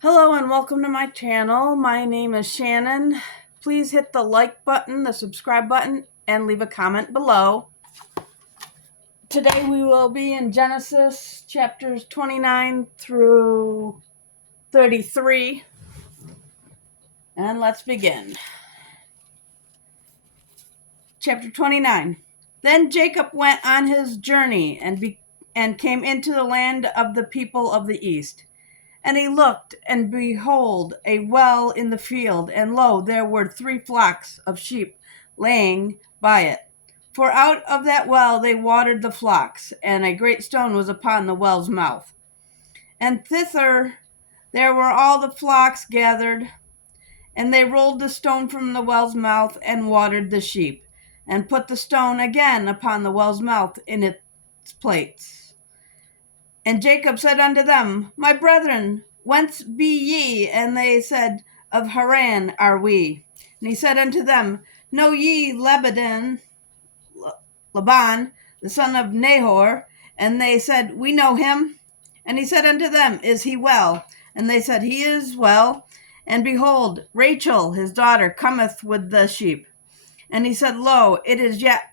Hello and welcome to my channel. My name is Shannon. Please hit the like button, the subscribe button, and leave a comment below. Today we will be in Genesis chapters 29 through 33. And let's begin. Chapter 29. Then Jacob went on his journey and came into the land of the people of the east. And he looked, and behold, a well in the field, and lo, there were 3 flocks of sheep laying by it. For out of that well they watered the flocks, and a great stone was upon the well's mouth. And thither there were all the flocks gathered, and they rolled the stone from the well's mouth, and watered the sheep, and put the stone again upon the well's mouth in its place. And Jacob said unto them, My brethren, whence be ye? And they said, Of Haran are we. And he said unto them, Know ye Laban, the son of Nahor? And they said, We know him. And he said unto them, Is he well? And they said, He is well. And behold, Rachel his daughter cometh with the sheep. And he said, Lo, it is yet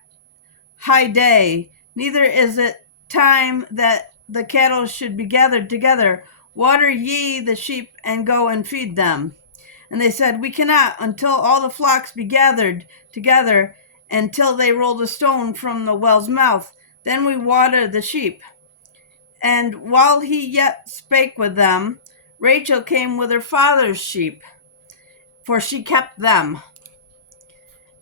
high day, neither is it time that the cattle should be gathered together. Water ye the sheep, and go and feed them. And they said, We cannot, until all the flocks be gathered together, until they roll the stone from the well's mouth. Then we water the sheep. And while he yet spake with them, Rachel came with her father's sheep, for she kept them.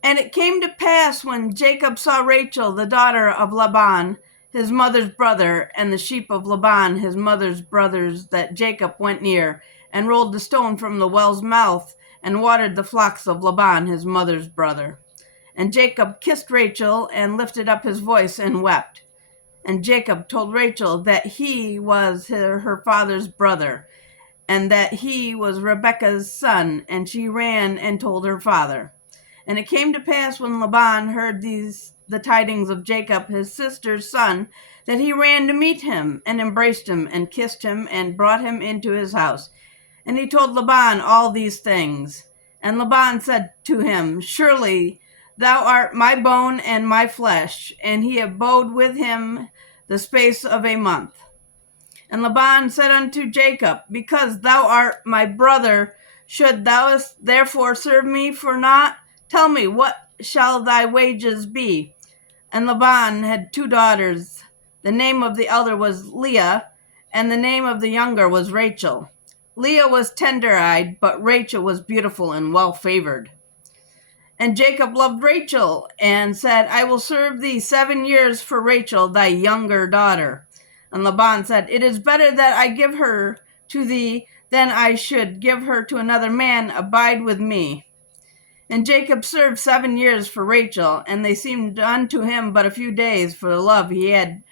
And it came to pass, when Jacob saw Rachel, the daughter of Laban, his mother's brother, and the sheep of Laban, his mother's brothers, that Jacob went near, and rolled the stone from the well's mouth, and watered the flocks of Laban, his mother's brother. And Jacob kissed Rachel, and lifted up his voice, and wept. And Jacob told Rachel that he was her father's brother, and that he was Rebekah's son, and she ran and told her father. And it came to pass, when Laban heard the tidings of Jacob his sister's son, that he ran to meet him, and embraced him, and kissed him, and brought him into his house. And he told Laban all these things. And Laban said to him, Surely thou art my bone and my flesh. And he abode with him the space of a month. And Laban said unto Jacob, Because thou art my brother, should thou therefore serve me for naught? Tell me, what shall thy wages be? And Laban had 2 daughters. The name of the elder was Leah, and the name of the younger was Rachel. Leah was tender-eyed, but Rachel was beautiful and well-favored. And Jacob loved Rachel, and said, I will serve thee 7 years for Rachel, thy younger daughter. And Laban said, It is better that I give her to thee than I should give her to another man. Abide with me. And Jacob served 7 years for Rachel, and they seemed unto him but a few days for the love he had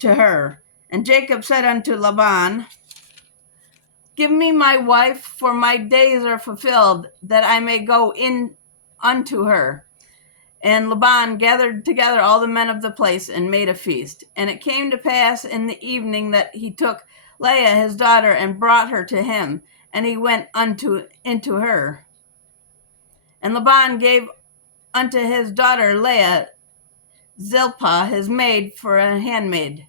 to her. And Jacob said unto Laban, Give me my wife, for my days are fulfilled, that I may go in unto her. And Laban gathered together all the men of the place, and made a feast. And it came to pass in the evening that he took Leah his daughter, and brought her to him, and he went into her. And Laban gave unto his daughter Leah Zilpah his maid for a handmaid.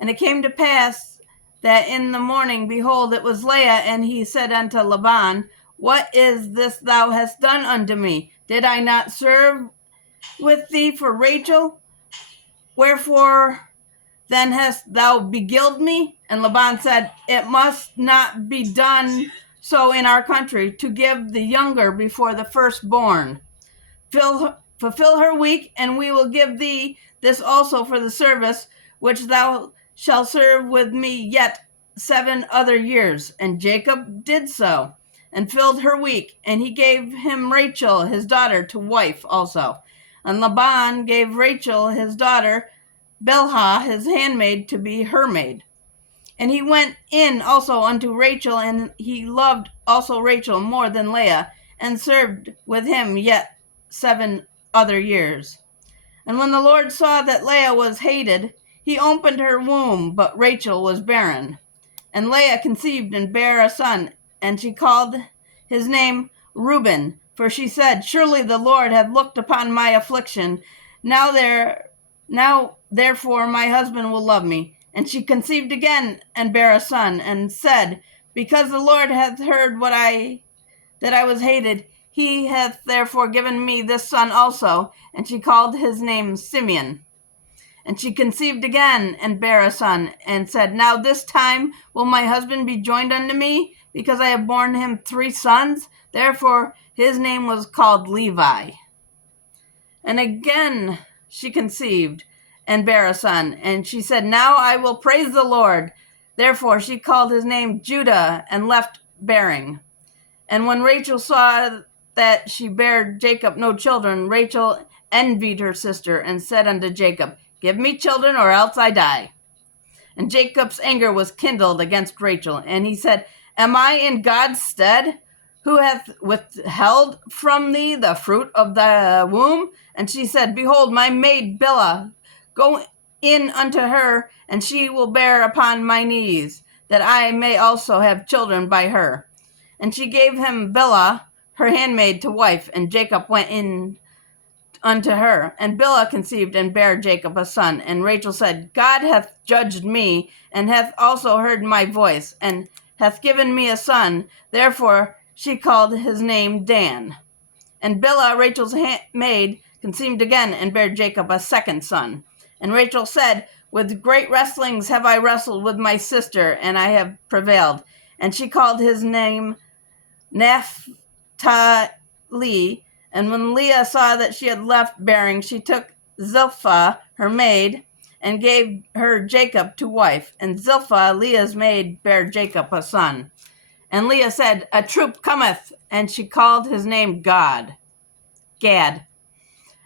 And it came to pass that in the morning, behold, it was Leah, and he said unto Laban, What is this thou hast done unto me? Did I not serve with thee for Rachel? Wherefore then hast thou beguiled me? And Laban said, It must not be done so in our country, to give the younger before the firstborn. Fulfill her week, and we will give thee this also for the service which thou shalt serve with me yet 7 other years. And Jacob did so, and filled her week, and he gave him Rachel his daughter to wife also. And Laban gave Rachel his daughter Bilhah his handmaid to be her maid. And he went in also unto Rachel, and he loved also Rachel more than Leah, and served with him yet 7 other years. And when the Lord saw that Leah was hated, he opened her womb, but Rachel was barren. And Leah conceived and bare a son, and she called his name Reuben, for she said, surely the Lord hath looked upon my affliction. Now therefore my husband will love me. And she conceived again and bare a son, and said, because the Lord hath heard that I was hated, he hath therefore given me this son also. And she called his name Simeon. And she conceived again and bare a son, and said, now this time will my husband be joined unto me, because I have borne him 3 sons. Therefore his name was called Levi. And again she conceived and bare a son, and she said, now I will praise the Lord. Therefore she called his name Judah, and left bearing. And when Rachel saw that she bare Jacob no children, Rachel envied her sister, and said unto Jacob, give me children, or else I die. And Jacob's anger was kindled against Rachel, and he said, am I in God's stead, who hath withheld from thee the fruit of the womb? And she said, behold, my maid Bilhah, go in unto her, and she will bear upon my knees, that I may also have children by her. And she gave him Bilhah, her handmaid, to wife, and Jacob went in unto her. And Bilhah conceived and bare Jacob a son. And Rachel said, God hath judged me, and hath also heard my voice, and hath given me a son. Therefore she called his name Dan. And Bilhah, Rachel's maid, conceived again and bare Jacob a second son. And Rachel said, with great wrestlings have I wrestled with my sister, and I have prevailed. And she called his name Naphtali. And when Leah saw that she had left bearing, she took Zilpah, her maid, and gave her Jacob to wife. And Zilpah, Leah's maid, bare Jacob a son. And Leah said, a troop cometh, and she called his name Gad.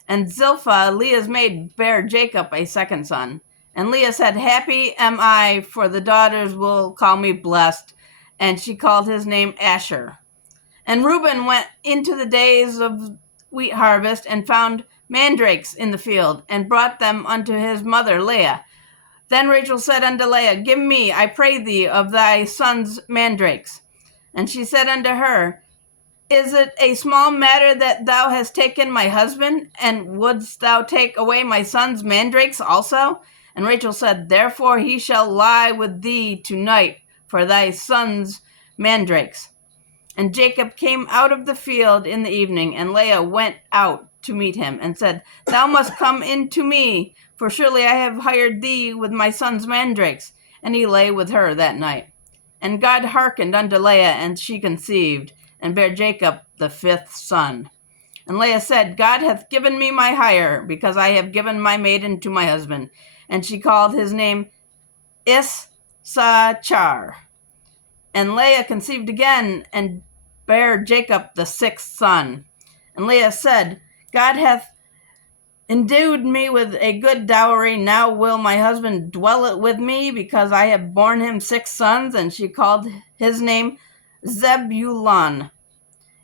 And Zilpah, Leah's maid, bare Jacob a second son. And Leah said, happy am I, for the daughters will call me blessed. And she called his name Asher. And Reuben went into the days of wheat harvest, and found mandrakes in the field, and brought them unto his mother Leah. Then Rachel said unto Leah, give me, I pray thee, of thy son's mandrakes. And she said unto her, is it a small matter that thou hast taken my husband, and wouldst thou take away my son's mandrakes also? And Rachel said, therefore he shall lie with thee tonight for thy son's mandrakes. And Jacob came out of the field in the evening, and Leah went out to meet him, and said, thou must come in to me, for surely I have hired thee with my son's mandrakes. And he lay with her that night. And God hearkened unto Leah, and she conceived, and bare Jacob the 5th son. And Leah said, God hath given me my hire, because I have given my maiden to my husband. And she called his name Issachar. And Leah conceived again, and bare Jacob the 6th son. And Leah said, God hath endued me with a good dowry. Now will my husband dwell with me, because I have borne him 6 sons. And she called his name Zebulun.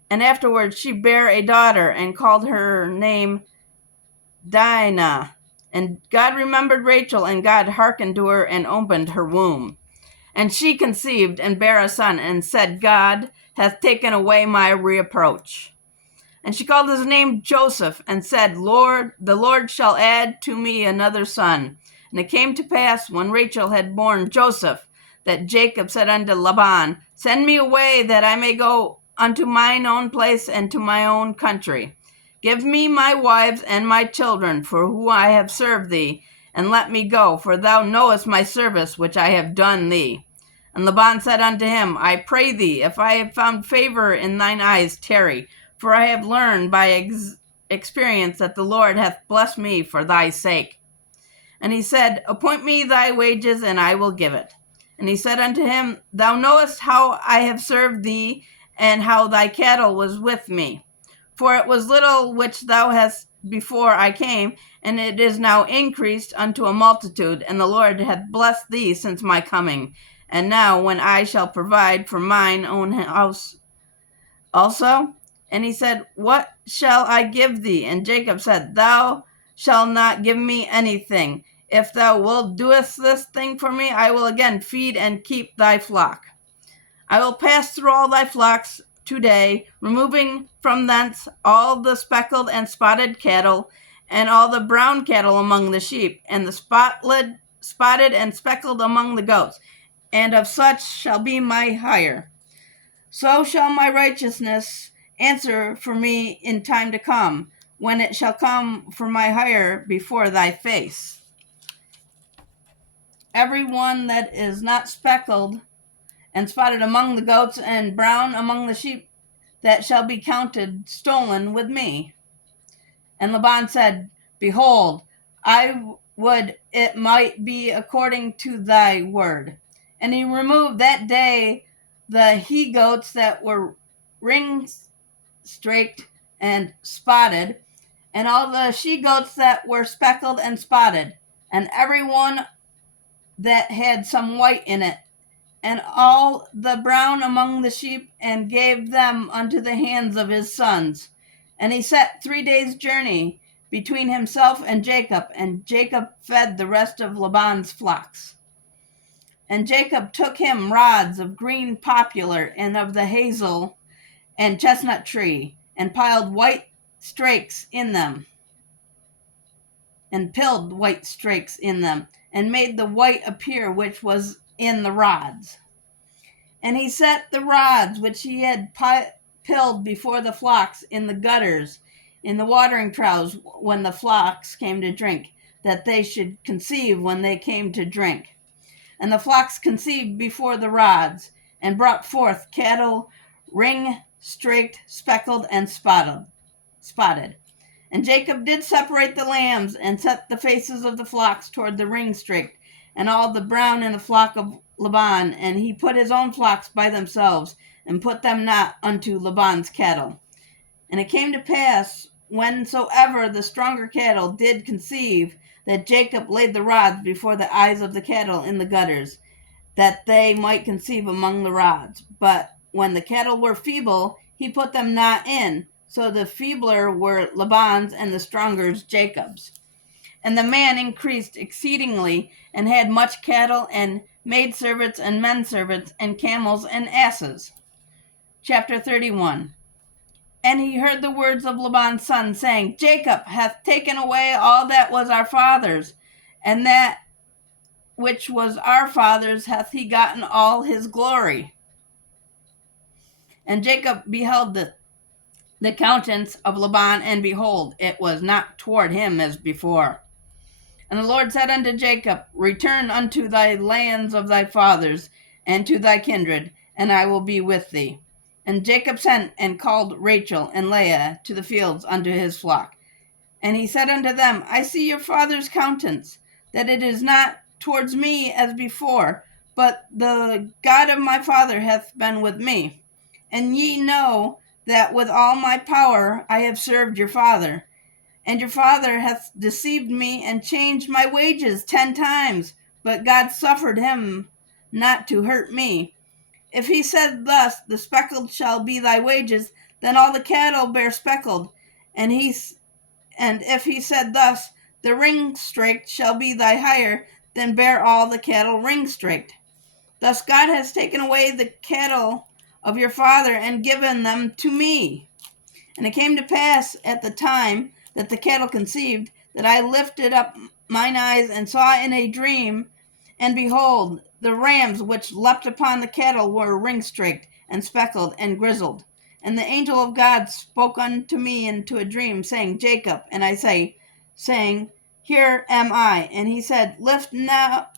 And afterwards she bare a daughter, and called her name Dinah. And God remembered Rachel, and God hearkened to her, and opened her womb. And she conceived and bare a son, and said, God hath taken away my reproach. And she called his name Joseph, and said, the Lord shall add to me another son. And it came to pass, when Rachel had borne Joseph, that Jacob said unto Laban, send me away, that I may go unto mine own place and to my own country. Give me my wives and my children, for whom I have served thee, and let me go, for thou knowest my service which I have done thee. And Laban said unto him, I pray thee, if I have found favor in thine eyes, tarry, for I have learned by experience that the Lord hath blessed me for thy sake. And he said, appoint me thy wages, and I will give it. And he said unto him, thou knowest how I have served thee, and how thy cattle was with me. For it was little which thou hast before I came, and it is now increased unto a multitude, and the Lord hath blessed thee since my coming. And now when I shall provide for mine own house also? And he said, what shall I give thee? And Jacob said, thou shalt not give me anything. If thou wilt doest this thing for me, I will again feed and keep thy flock. I will pass through all thy flocks today, removing from thence all the speckled and spotted cattle, and all the brown cattle among the sheep, and the spotted and speckled among the goats, and of such shall be my hire. So shall my righteousness answer for me in time to come, when it shall come for my hire before thy face. Every one that is not speckled and spotted among the goats and brown among the sheep, that shall be counted stolen with me. And Laban said, Behold, I would it might be according to thy word. And he removed that day the he-goats that were ring-straked and spotted, and all the she-goats that were speckled and spotted, and every one that had some white in it, and all the brown among the sheep, and gave them unto the hands of his sons. And he set 3 days' journey between himself and Jacob fed the rest of Laban's flocks. And Jacob took him rods of green poplar and of the hazel and chestnut tree, and piled white strakes in them, and pilled white strakes in them, and made the white appear which was in the rods. And he set the rods which he had pilled before the flocks in the gutters, in the watering troughs when the flocks came to drink, that they should conceive when they came to drink. And the flocks conceived before the rods, and brought forth cattle ring-straked, speckled, and spotted. And Jacob did separate the lambs, and set the faces of the flocks toward the ring-straked, and all the brown in the flock of Laban, and he put his own flocks by themselves, and put them not unto Laban's cattle. And it came to pass, whensoever the stronger cattle did conceive, that Jacob laid the rods before the eyes of the cattle in the gutters, that they might conceive among the rods. But when the cattle were feeble, he put them not in. So the feebler were Laban's, and the strongers Jacob's. And the man increased exceedingly, and had much cattle, and maidservants, and menservants, and camels, and asses. Chapter 31. And he heard the words of Laban's son, saying, Jacob hath taken away all that was our father's, and that which was our father's hath he gotten all his glory. And Jacob beheld the countenance of Laban, and behold, it was not toward him as before. And the Lord said unto Jacob, Return unto thy lands of thy fathers, and to thy kindred, and I will be with thee. And Jacob sent and called Rachel and Leah to the fields unto his flock. And he said unto them, I see your father's countenance, that it is not towards me as before, but the God of my father hath been with me. And ye know that with all my power I have served your father. And your father hath deceived me, and changed my wages 10 times, but God suffered him not to hurt me. If he said thus, the speckled shall be thy wages, then all the cattle bear speckled. And if he said thus, the ring-straked shall be thy hire, then bear all the cattle ring-straked. Thus God has taken away the cattle of your father, and given them to me. And it came to pass at the time that the cattle conceived, that I lifted up mine eyes, and saw in a dream, and behold, the rams which leapt upon the cattle were ring-straked, and speckled, and grizzled. And the angel of God spoke unto me into a dream, saying, Jacob. And I saying, Here am I. And he said, Lift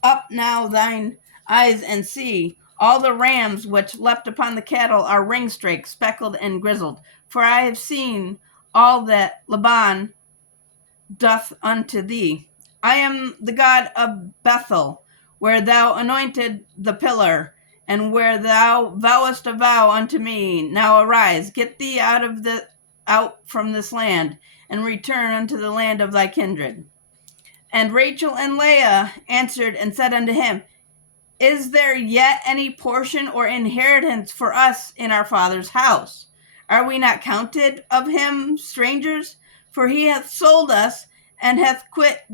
up now thine eyes, and see. All the rams which leapt upon the cattle are ring-straked, speckled, and grizzled. For I have seen all that Laban doth unto thee. I am the God of Bethel, where thou anointed the pillar, and where thou vowest a vow unto me. Now arise, get thee out from this land, and return unto the land of thy kindred. And Rachel and Leah answered and said unto him, Is there yet any portion or inheritance for us in our father's house? Are we not counted of him strangers? For he hath sold us, and hath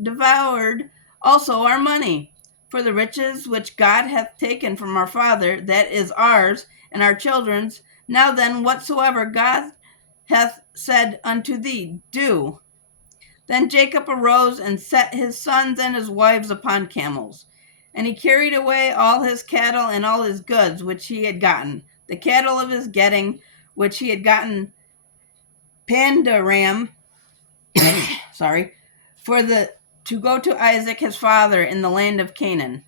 devoured also our money. For the riches which God hath taken from our father, that is ours, and our children's. Now then, whatsoever God hath said unto thee, do. Then Jacob arose and set his sons and his wives upon camels. And he carried away all his cattle and all his goods which he had gotten, the cattle of his getting, which he had gotten Pandaram, to go to Isaac his father in the land of Canaan.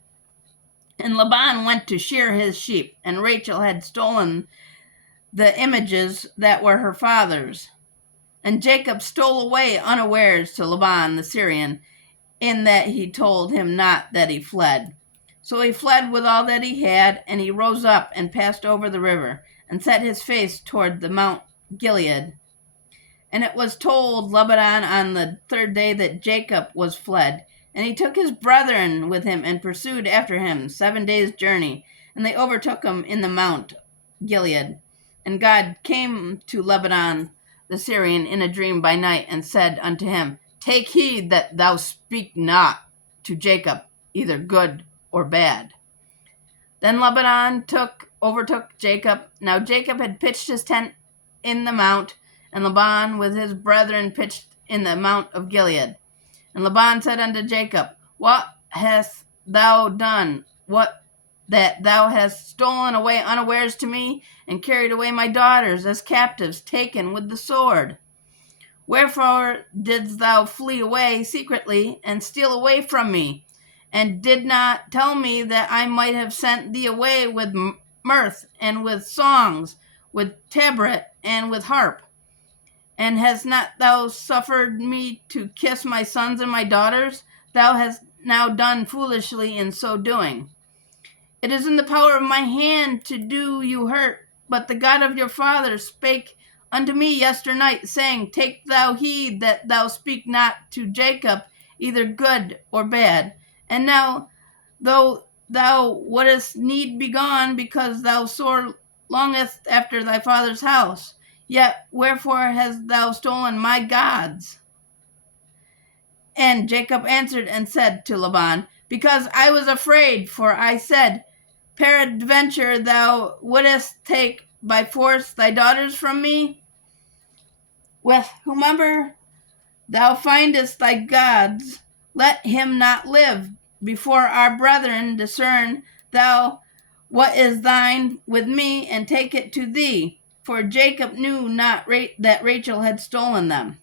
And Laban went to shear his sheep, and Rachel had stolen the images that were her father's. And Jacob stole away unawares to Laban the Syrian, in that he told him not that he fled. So he fled with all that he had, and he rose up and passed over the river, and set his face toward the Mount Gilead. And it was told Laban on the third day that Jacob was fled. And he took his brethren with him, and pursued after him 7 days' journey, and they overtook him in the Mount Gilead. And God came to Laban the Syrian in a dream by night, and said unto him, Take heed that thou speak not to Jacob either good or bad. Then Laban overtook Jacob. Now Jacob had pitched his tent in the mount, and Laban with his brethren pitched in the Mount of Gilead. And Laban said unto Jacob, What hast thou done? What that thou hast stolen away unawares to me, and carried away my daughters as captives taken with the sword? Wherefore didst thou flee away secretly, and steal away from me, and did not tell me that I might have sent thee away with mirth, and with songs, with tabret, and with harp? And hast not thou suffered me to kiss my sons and my daughters? Thou hast now done foolishly in so doing. It is in the power of my hand to do you hurt, but the God of your father spake unto me yesternight, saying, Take thou heed that thou speak not to Jacob either good or bad. And now, though thou wouldest need be gone, because thou sore longest after thy father's house, yet wherefore hast thou stolen my gods? And Jacob answered and said to Laban, Because I was afraid, for I said, Peradventure thou wouldest take by force thy daughters from me? With whomever thou findest thy gods, let him not live. Before our brethren discern thou what is thine with me, and take it to thee. For Jacob knew not that Rachel had stolen them.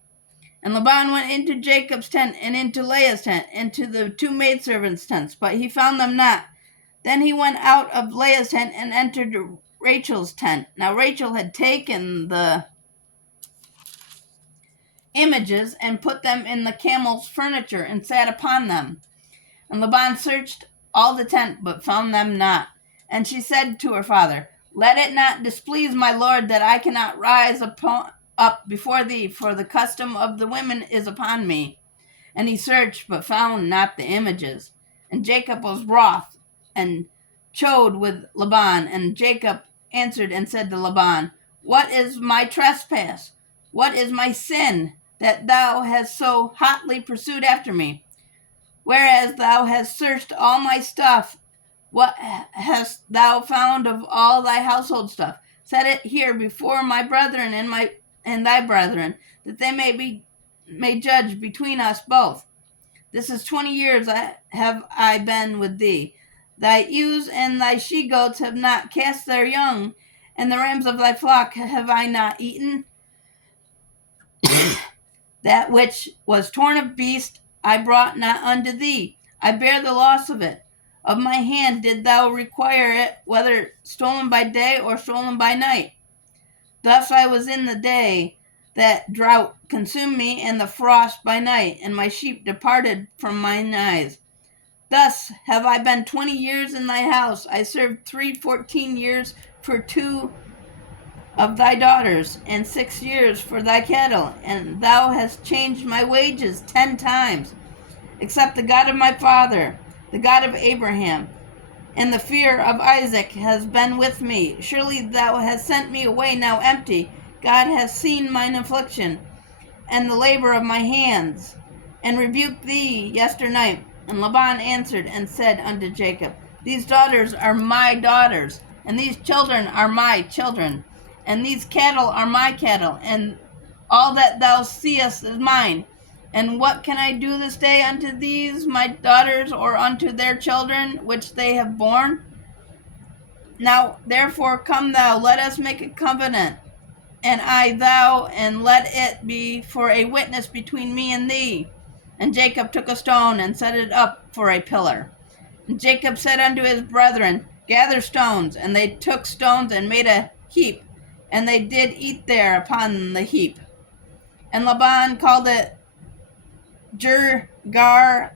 And Laban went into Jacob's tent, and into Leah's tent, and to the two maidservants' tents, but he found them not. Then he went out of Leah's tent, and entered Rachel's tent. Now Rachel had taken the images, and put them in the camel's furniture, and sat upon them. And Laban searched all the tent, but found them not. And she said to her father, Let it not displease my lord that I cannot rise up before thee, for the custom of the women is upon me. And he searched, but found not the images. And Jacob was wroth, and chode with Laban. And Jacob answered and said to Laban, What is my trespass? What is my sin, that thou hast so hotly pursued after me? Whereas thou hast searched all my stuff, what hast thou found of all thy household stuff? Set it here before my brethren and thy brethren, that they may judge between us both. This is 20 years have I been with thee. Thy ewes and thy she-goats have not cast their young, and the rams of thy flock have I not eaten. That which was torn of beast I brought not unto thee. I bear the loss of it. Of my hand did thou require it, whether stolen by day or stolen by night. Thus I was in the day that drought consumed me, and the frost by night, and my sheep departed from mine eyes. Thus have I been 20 years in thy house. I served 14 years for 2 of thy daughters, and 6 years for thy cattle, and thou hast changed my wages 10 times. Except the God of my father, the God of Abraham, and the fear of Isaac has been with me. Surely thou hast sent me away now empty. God has seen mine affliction, and the labor of my hands, and rebuked thee yesternight. And Laban answered and said unto Jacob, These daughters are my daughters. and these children are my children, and these cattle are my cattle, and all that thou seest is mine. And what can I do this day unto these my daughters, or unto their children which they have borne? Now therefore come thou, let us make a covenant, and I thou, and let it be for a witness between me and thee. And Jacob took a stone and set it up for a pillar. And Jacob said unto his brethren, Gather stones. And they took stones and made a heap, and they did eat there upon the heap. And Laban called it Jergar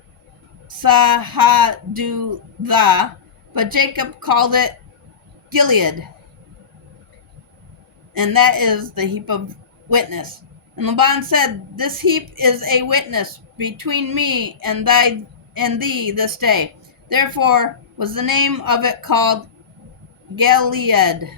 Sahadutha, but Jacob called it Gilead, and that is the heap of witness. And Laban said, This heap is a witness between me and thee this day. Therefore was the name of it called Gilead.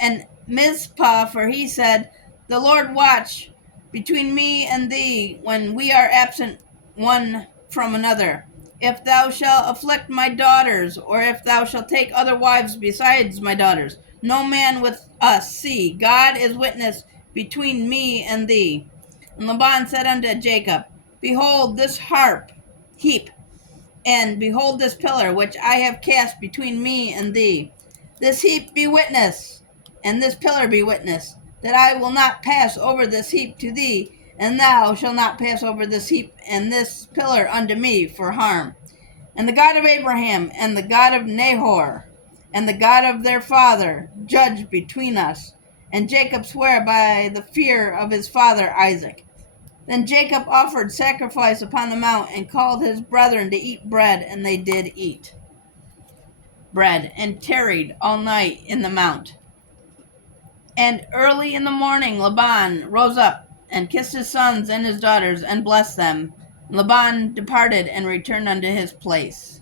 And Mizpah, for he said, The Lord watch between me and thee when we are absent one from another. If thou shalt afflict my daughters, or if thou shalt take other wives besides my daughters, no man with us. See, God is witness between me and thee. And Laban said unto Jacob, Behold this heap, and behold this pillar which I have cast between me and thee. This heap be witness, and this pillar be witness, that I will not pass over this heap to thee, and thou shalt not pass over this heap and this pillar unto me for harm. And the God of Abraham, and the God of Nahor, and the God of their father, judge between us. And Jacob sware by the fear of his father Isaac. Then Jacob offered sacrifice upon the mount, and called his brethren to eat bread, and they did eat bread, and tarried all night in the mount. And early in the morning Laban rose up, and kissed his sons and his daughters, and blessed them. Laban departed, and returned unto his place.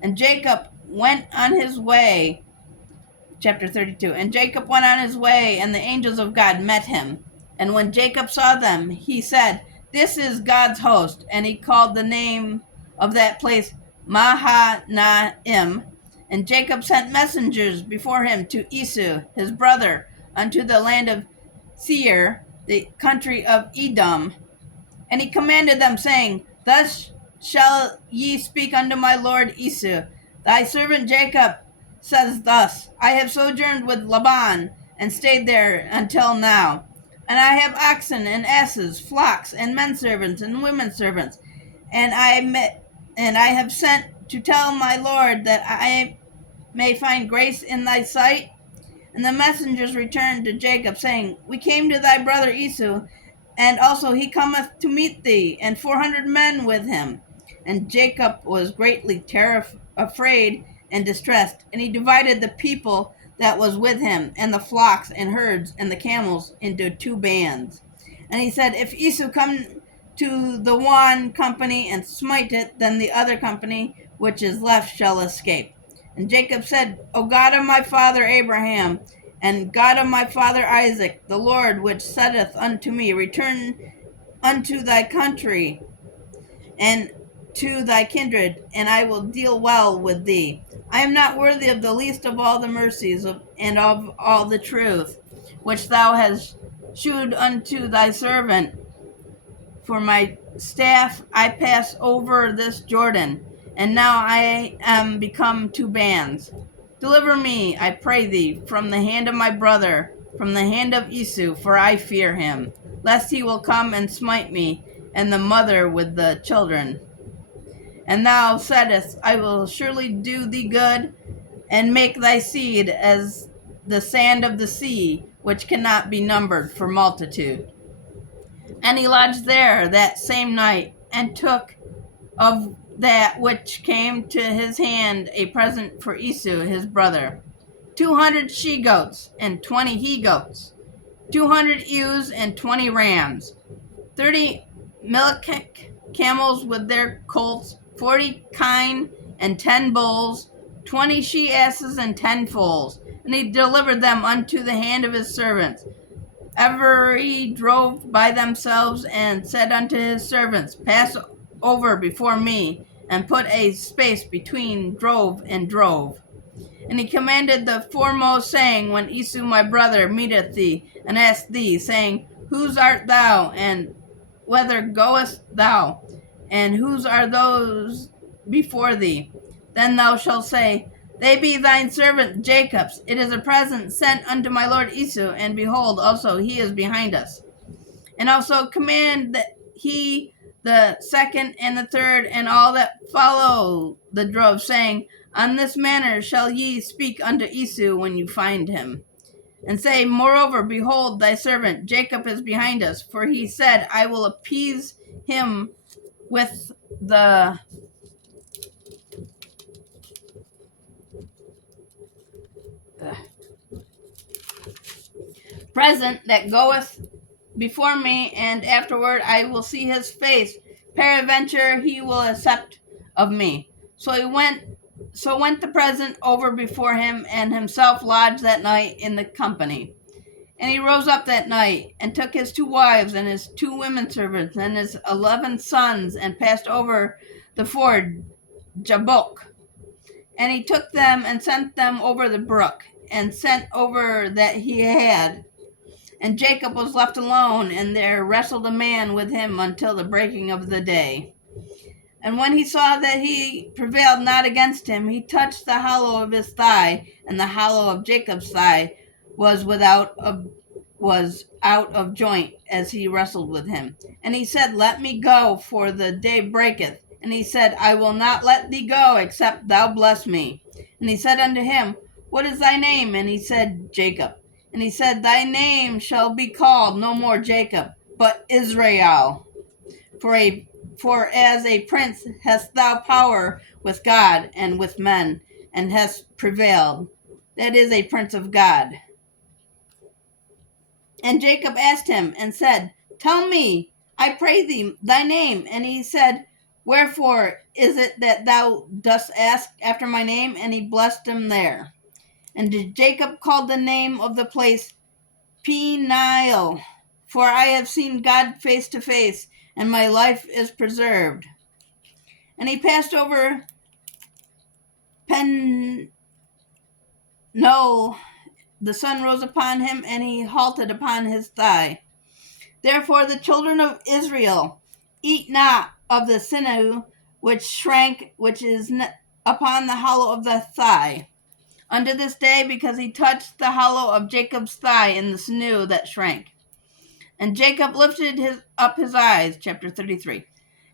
And Jacob went on his way. Chapter 32. And Jacob went on his way, and the angels of God met him. And when Jacob saw them, he said, This is God's host. And he called the name of that place Mahanaim. And Jacob sent messengers before him to Esau his brother, unto the land of Seir, the country of Edom. And he commanded them, saying, Thus shall ye speak unto my lord Esau. Thy servant Jacob says thus, I have sojourned with Laban, and stayed there until now. And I have oxen and asses, flocks, and men servants, and women servants. And I have sent to tell my lord that I may find grace in thy sight. And the messengers returned to Jacob, saying, We came to thy brother Esau, and also he cometh to meet thee, and 400 men with him. And Jacob was greatly afraid and distressed, and he divided the people that was with him, and the flocks and herds and the camels, into 2 bands. And he said, If Esau come to the one company and smite it, then the other company which is left shall escape. And Jacob said, O God of my father Abraham, and God of my father Isaac, the Lord which saideth unto me, Return unto thy country and to thy kindred, and I will deal well with thee. I am not worthy of the least of all the mercies and of all the truth which thou hast shewed unto thy servant. For my staff I pass over this Jordan, and now I am become 2 bands. Deliver me, I pray thee, from the hand of my brother, from the hand of Esau, for I fear him, lest he will come and smite me, and the mother with the children. And thou saidst, I will surely do thee good, and make thy seed as the sand of the sea, which cannot be numbered for multitude. And he lodged there that same night, and took of that which came to his hand a present for Esau his brother, 200 she-goats, and 20 he-goats, 200 ewes, and 20 rams, 30 milk camels with their colts, 40 kine, and 10 bulls, 20 she-asses, and 10 foals. And he delivered them unto the hand of his servants. Every drove by themselves, and said unto his servants, Pass over before me, and put a space between drove and drove. And he commanded the foremost, saying, When Esau my brother meeteth thee, and asked thee, saying, Whose art thou, and whither goest thou? And whose are those before thee? Then thou shalt say, They be thine servant Jacob's. It is a present sent unto my lord Esau, and behold, also he is behind us. And also command that he, the second and the third, and all that follow the drove, saying, On this manner shall ye speak unto Esau when you find him. And say, Moreover, behold, thy servant Jacob is behind us, for he said, I will appease him with the present that goeth before me, and afterward I will see his face. Peradventure he will accept of me. So went the present over before him, and himself lodged that night in the company. And he rose up that night, and took his 2 wives, and his 2 women servants, and his 11 sons, and passed over the ford Jabbok. And he took them, and sent them over the brook, and sent over that he had. And Jacob was left alone, and there wrestled a man with him until the breaking of the day. And when he saw that he prevailed not against him, he touched the hollow of his thigh, and the hollow of Jacob's thigh was out of joint as he wrestled with him. And he said, Let me go, for the day breaketh. And he said, I will not let thee go, except thou bless me. And he said unto him, What is thy name? And he said, Jacob. And he said, Thy name shall be called no more Jacob, but Israel. For as a prince hast thou power with God and with men, and hast prevailed. That is a prince of God. And Jacob asked him, and said, Tell me, I pray thee, thy name. And he said, Wherefore is it that thou dost ask after my name? And he blessed him there. And Jacob called the name of the place Peniel, for I have seen God face to face, and my life is preserved. And he passed over Peniel. The sun rose upon him, and he halted upon his thigh. Therefore the children of Israel eat not of the sinew which is upon the hollow of the thigh, unto this day, because he touched the hollow of Jacob's thigh in the sinew that shrank. And Jacob lifted up his eyes, chapter 33,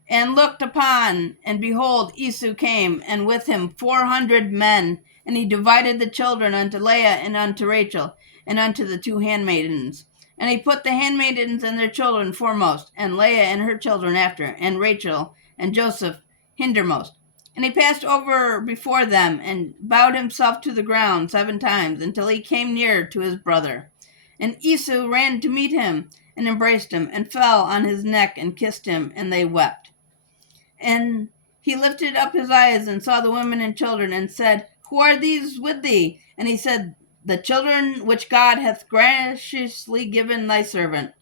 and looked upon, and behold, Esau came, and with him 400 men. And he divided the children unto Leah and unto Rachel, and unto the 2 handmaidens. And he put the handmaidens and their children foremost, and Leah and her children after, and Rachel and Joseph hindermost. And he passed over before them, and bowed himself to the ground 7 times, until he came near to his brother. And Esau ran to meet him, and embraced him, and fell on his neck, and kissed him, and they wept. And he lifted up his eyes, and saw the women and children, and said, Who are these with thee? And he said, The children which God hath graciously given thy servant.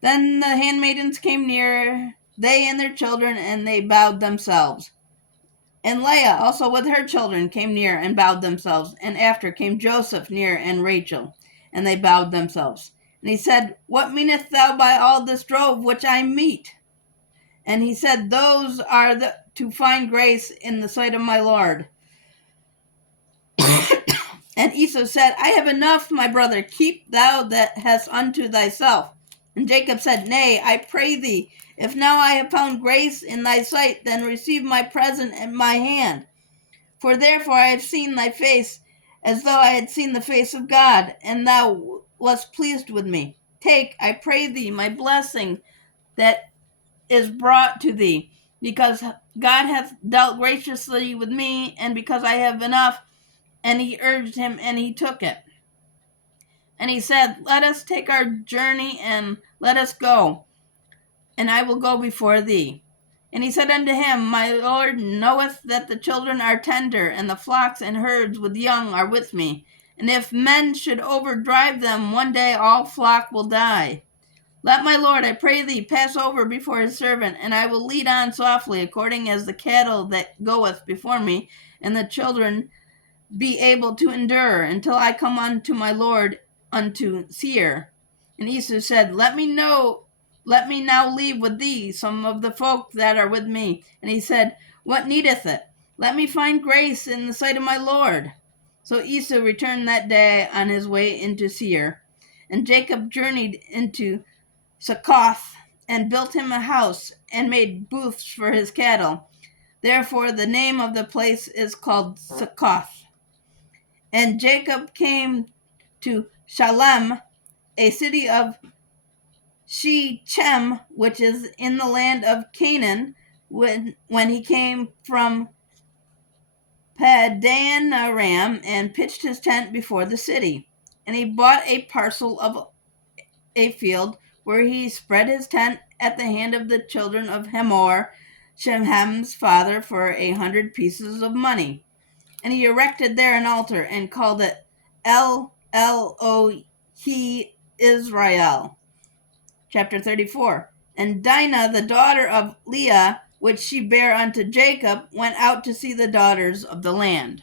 Then the handmaidens came near, they and their children, and they bowed themselves. And Leah also with her children came near, and bowed themselves. And after came Joseph near, and Rachel, and they bowed themselves. And he said, What meanest thou by all this drove which I meet? And he said, Those are to find grace in the sight of my Lord. And Esau said, I have enough, my brother, keep thou that hast unto thyself. And Jacob said, Nay, I pray thee, if now I have found grace in thy sight, then receive my present in my hand. For therefore I have seen thy face, as though I had seen the face of God, and thou wast pleased with me. Take, I pray thee, my blessing that is brought to thee, because God hath dealt graciously with me, and because I have enough. And he urged him, and he took it. And he said, Let us take our journey, and let us go, and I will go before thee. And he said unto him, My Lord knoweth that the children are tender, and the flocks and herds with young are with me. And if men should overdrive them, one day all flock will die. Let my Lord, I pray thee, pass over before his servant, and I will lead on softly, according as the cattle that goeth before me, and the children be able to endure until I come unto my lord unto Seir. And Esau said, Let me now leave with thee some of the folk that are with me. And he said, What needeth it? Let me find grace in the sight of my lord. So Esau returned that day on his way into Seir. And Jacob journeyed into Succoth, and built him a house, and made booths for his cattle. Therefore the name of the place is called Succoth. And Jacob came to Shalem, a city of Shechem, which is in the land of Canaan, when he came from Padan Aram, and pitched his tent before the city. And he bought a parcel of a field, where he spread his tent at the hand of the children of Hamor, Shechem's father, for 100 pieces of money. And he erected there an altar, and called it El Elohe Israel. Chapter 34. And Dinah, the daughter of Leah, which she bare unto Jacob, went out to see the daughters of the land.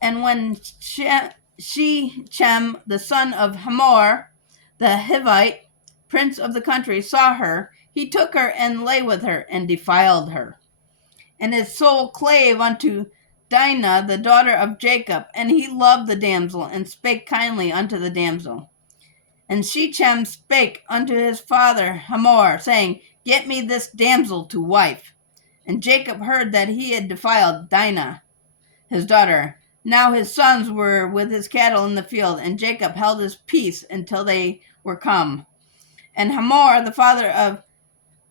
And when Shechem, the son of Hamor, the Hivite, prince of the country, saw her, he took her and lay with her, and defiled her. And his soul clave unto Dinah, the daughter of Jacob, and he loved the damsel, and spake kindly unto the damsel. And Shechem spake unto his father Hamor, saying, Get me this damsel to wife. And Jacob heard that he had defiled Dinah, his daughter. Now his sons were with his cattle in the field, and Jacob held his peace until they were come. And Hamor, the father of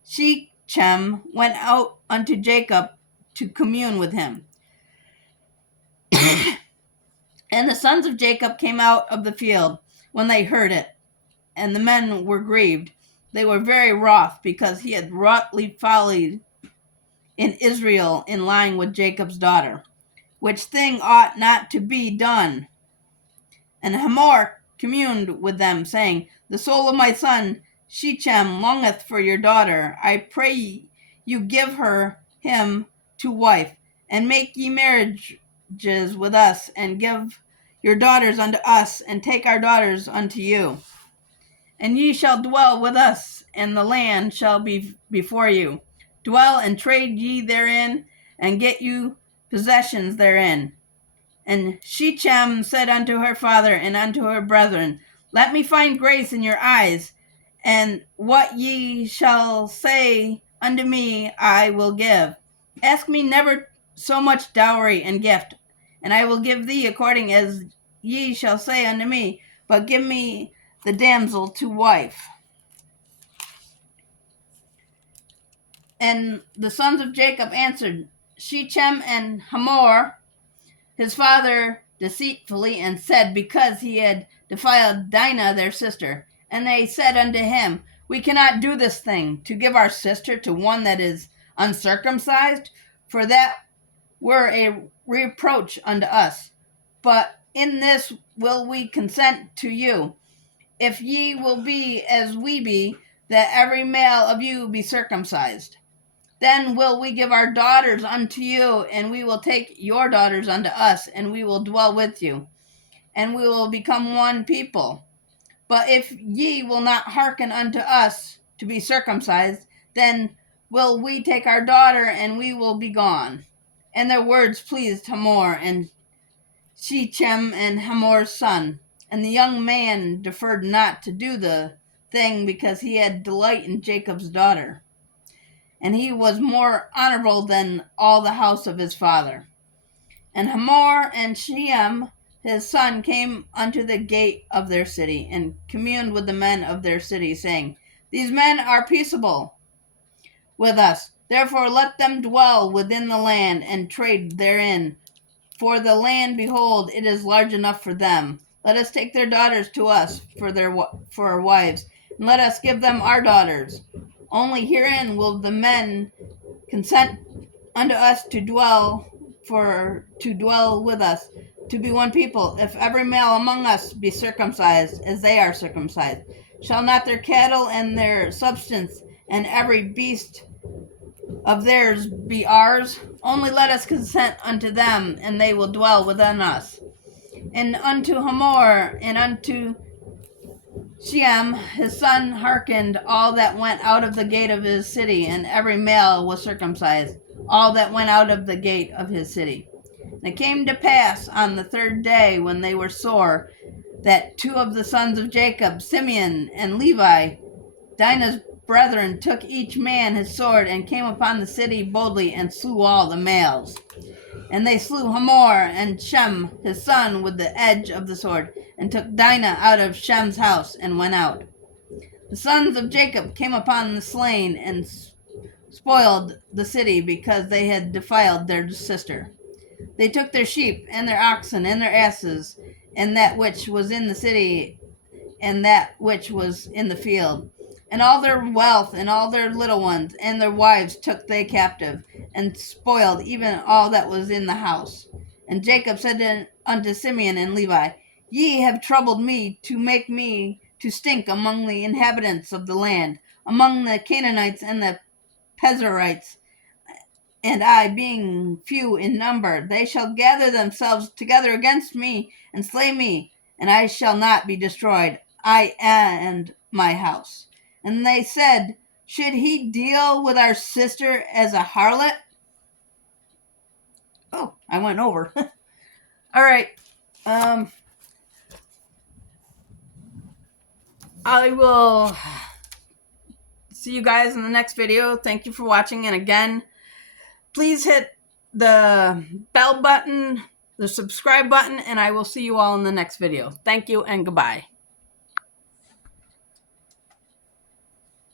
Shechem, went out unto Jacob to commune with him. And the sons of Jacob came out of the field when they heard it, and the men were grieved. They were very wroth, because he had wrought folly in Israel in lying with Jacob's daughter, which thing ought not to be done. And Hamor communed with them, saying, The soul of my son Shechem longeth for your daughter. I pray you give him to wife, and make ye marriages with us, and give your daughters unto us, and take our daughters unto you. And ye shall dwell with us, and the land shall be before you. Dwell and trade ye therein, and get you possessions therein. And Shechem said unto her father and unto her brethren, Let me find grace in your eyes, and what ye shall say unto me I will give. Ask me never so much dowry and gift, and I will give thee according as ye shall say unto me, but give me the damsel to wife. And the sons of Jacob answered Shechem and Hamor his father deceitfully, and said, because he had defiled Dinah their sister. And they said unto him, We cannot do this thing, to give our sister to one that is uncircumcised, for that were a reproach unto us. But in this will we consent to you, if ye will be as we be, that every male of you be circumcised. Then will we give our daughters unto you, and we will take your daughters unto us, and we will dwell with you, and we will become one people. But if ye will not hearken unto us to be circumcised, then will we take our daughter, and we will be gone. And their words pleased Hamor and Shechem and Hamor's son. And the young man deferred not to do the thing, because he had delight in Jacob's daughter. And he was more honorable than all the house of his father. And Hamor and Shechem his son came unto the gate of their city, and communed with the men of their city, saying, These men are peaceable with us, therefore let them dwell within the land, and trade therein. For the land, behold, it is large enough for them. Let us take their daughters to us for our wives, and let us give them our daughters. Only herein will the men consent unto us to dwell with us, to be one people. If every male among us be circumcised, as they are circumcised, shall not their cattle and their substance and every beast of theirs be ours? Only let us consent unto them, and they will dwell within us. And unto Hamor and unto Shem his son hearkened all that went out of the gate of his city, and every male was circumcised, all that went out of the gate of his city. And it came to pass on the third day, when they were sore, that two of the sons of Jacob, Simeon and Levi, Dinah's brethren, took each man his sword, and came upon the city boldly, and slew all the males. And they slew Hamor and Shem his son with the edge of the sword, and took Dinah out of Shem's house, and went out. The sons of Jacob came upon the slain, and spoiled the city, because they had defiled their sister. They took their sheep, and their oxen, and their asses, and that which was in the city, and that which was in the field, and all their wealth, and all their little ones, and their wives took they captive, and spoiled even all that was in the house. And Jacob said unto Simeon and Levi, Ye have troubled me to make me to stink among the inhabitants of the land, among the Canaanites and the Perizzites, and I, being few in number, they shall gather themselves together against me, and slay me, and I shall not be destroyed, I and my house. And they said, Should he deal with our sister as a harlot? Oh, I went over. All right. I will see you guys in the next video. Thank you for watching. And again, please hit the bell button, the subscribe button, and I will see you all in the next video. Thank you and goodbye.